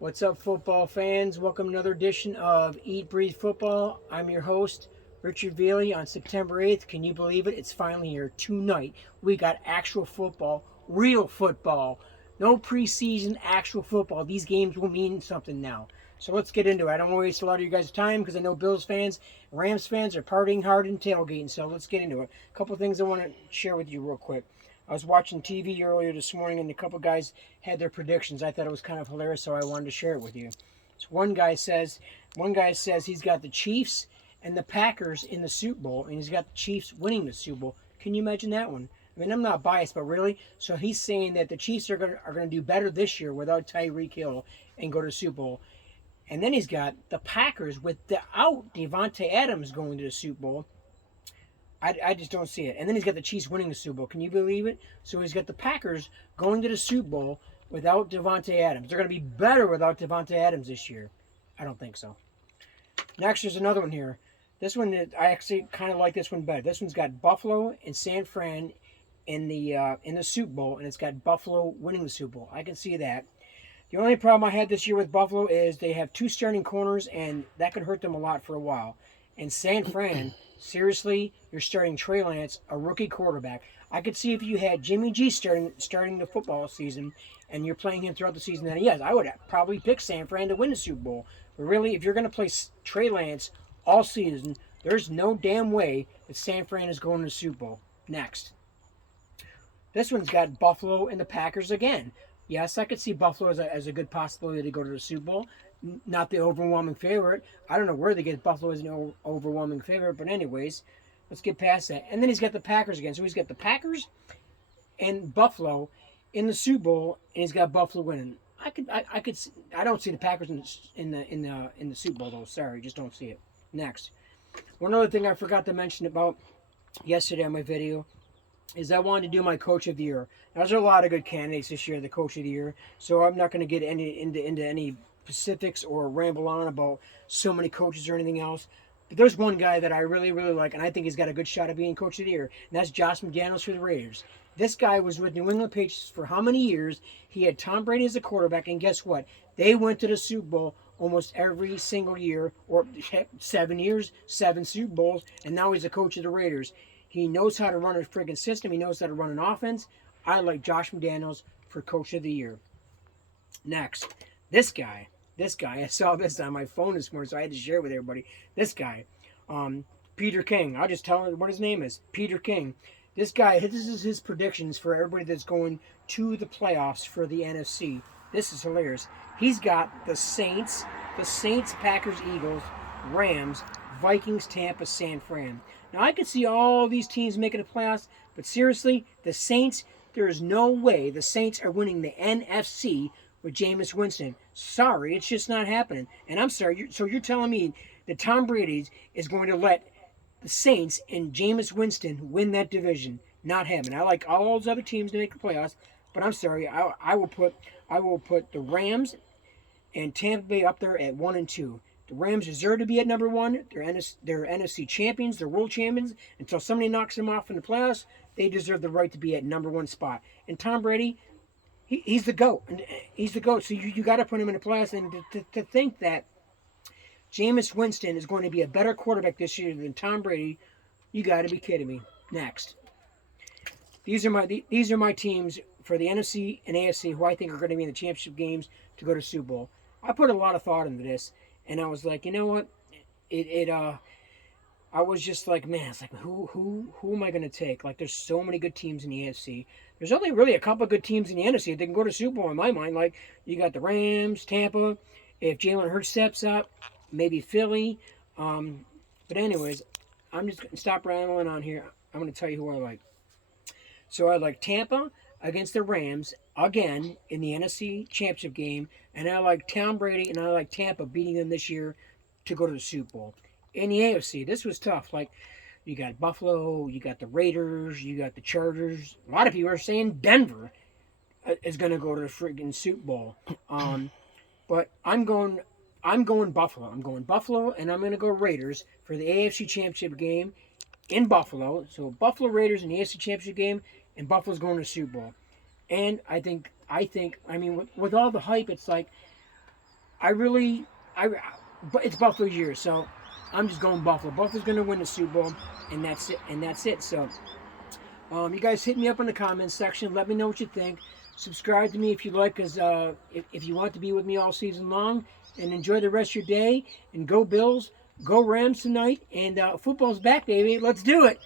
What's up, football fans? Welcome to another edition of Eat, Breathe Football. I'm your host, Richard Veely. On September 8th, can you believe it? It's finally here. Tonight, we got actual football, real football. No preseason, actual football. These games will mean something now. So let's get into it. I don't want to waste a lot of you guys' time because I know Bills fans, Rams fans are partying hard and tailgating. So let's get into it. A couple things I want to share with you real quick. I was watching TV earlier this morning, and a couple guys had their predictions. I thought it was kind of hilarious, so I wanted to share it with you. So one guy says he's got the Chiefs and the Packers in the Super Bowl, and he's got the Chiefs winning the Super Bowl. Can you imagine that one? I mean, I'm not biased, but really, so he's saying that the Chiefs are gonna do better this year without Tyreek Hill and go to the Super Bowl. And then he's got the Packers without Devontae Adams going to the Super Bowl. I just don't see it. And then he's got the Chiefs winning the Super Bowl. Can you believe it? So he's got the Packers going to the Super Bowl without Devontae Adams. They're going to be better without Devontae Adams this year. I don't think so. Next, there's another one here. This one, I actually kind of like this one better. This one's got Buffalo and San Fran in the Super Bowl, and it's got Buffalo winning the Super Bowl. I can see that. The only problem I had this year with Buffalo is they have two starting corners, and that could hurt them a lot for a while. And San Fran, seriously, you're starting Trey Lance, a rookie quarterback. I could see if you had Jimmy G starting the football season, and you're playing him throughout the season. Then yes, I would probably pick San Fran to win the Super Bowl. But really, if you're going to play Trey Lance all season, there's no damn way that San Fran is going to the Super Bowl. Next. This one's got Buffalo and the Packers again. Yes, I could see Buffalo as a good possibility to go to the Super Bowl. Not the overwhelming favorite. I don't know where they get Buffalo as an overwhelming favorite, but anyways, let's get past that. And then he's got the Packers again. So he's got the Packers and Buffalo in the Super Bowl, and he's got Buffalo winning. I don't see the Packers in the Super Bowl though. Sorry, just don't see it. Next, one other thing I forgot to mention about yesterday on my video is I wanted to do my Coach of the Year. Now, there's a lot of good candidates this year, the Coach of the Year, so I'm not going to get into any specifics or ramble on about so many coaches or anything else. But there's one guy that I really, really like, and I think he's got a good shot at being Coach of the Year, and that's Josh McDaniels for the Raiders. This guy was with New England Patriots for how many years? He had Tom Brady as a quarterback, and guess what? They went to the Super Bowl almost every single year, or heck, 7 years, 7 Super Bowls, and now he's a coach of the Raiders. He knows how to run a friggin' system. He knows how to run an offense. I like Josh McDaniels for Coach of the Year. Next, this guy. I saw this on my phone this morning, so I had to share it with everybody. This guy, Peter King. I'll just tell him what his name is. Peter King. This guy, this is his predictions for everybody that's going to the playoffs for the NFC. This is hilarious. He's got the Saints, Packers, Eagles, Rams, Vikings, Tampa, San Fran. Now, I could see all these teams making the playoffs, but seriously, the Saints, there is no way the Saints are winning the NFC with Jameis Winston. Sorry, it's just not happening. And I'm sorry, so you're telling me that Tom Brady is going to let the Saints and Jameis Winston win that division? Not happening. I like all those other teams to make the playoffs, but I'm sorry, I will put the Rams and Tampa Bay up there at 1 and 2. The Rams deserve to be at number one. They're NFC champions. They're world champions. Until somebody knocks them off in the playoffs, they deserve the right to be at number one spot. And Tom Brady, he's the GOAT. He's the GOAT. So you got to put him in the playoffs. And to think that Jameis Winston is going to be a better quarterback this year than Tom Brady, you got to be kidding me. Next. These are my teams for the NFC and AFC who I think are going to be in the championship games to go to Super Bowl. I put a lot of thought into this, and I was like, you know what? I was just like, man, it's like who am I going to take? Like, there's so many good teams in the AFC. There's only really a couple of good teams in the NFC that can go to Super Bowl in my mind. Like, you got the Rams, Tampa. If Jalen Hurts steps up, maybe Philly. But anyways, I'm just going to stop rambling on here. I'm going to tell you who I like. So I like Tampa against the Rams again in the NFC Championship game, and I like Tom Brady and I like Tampa beating them this year to go to the Super Bowl. In the AFC, this was tough. Like, you got Buffalo, you got the Raiders, you got the Chargers. A lot of people are saying Denver is going to go to the friggin' Super Bowl. But I'm going Buffalo. I'm going Buffalo, and I'm going to go Raiders for the AFC Championship game in Buffalo. So Buffalo Raiders in the AFC Championship game, and Buffalo's going to the Super Bowl. And I mean, with all the hype, it's like I really, but it's Buffalo's year, so I'm just going Buffalo. Buffalo's going to win the Super Bowl, and that's it. And that's it. So, you guys hit me up in the comments section. Let me know what you think. Subscribe to me if you like, because if you want to be with me all season long, and enjoy the rest of your day. And go Bills, go Rams tonight, and football's back, baby. Let's do it.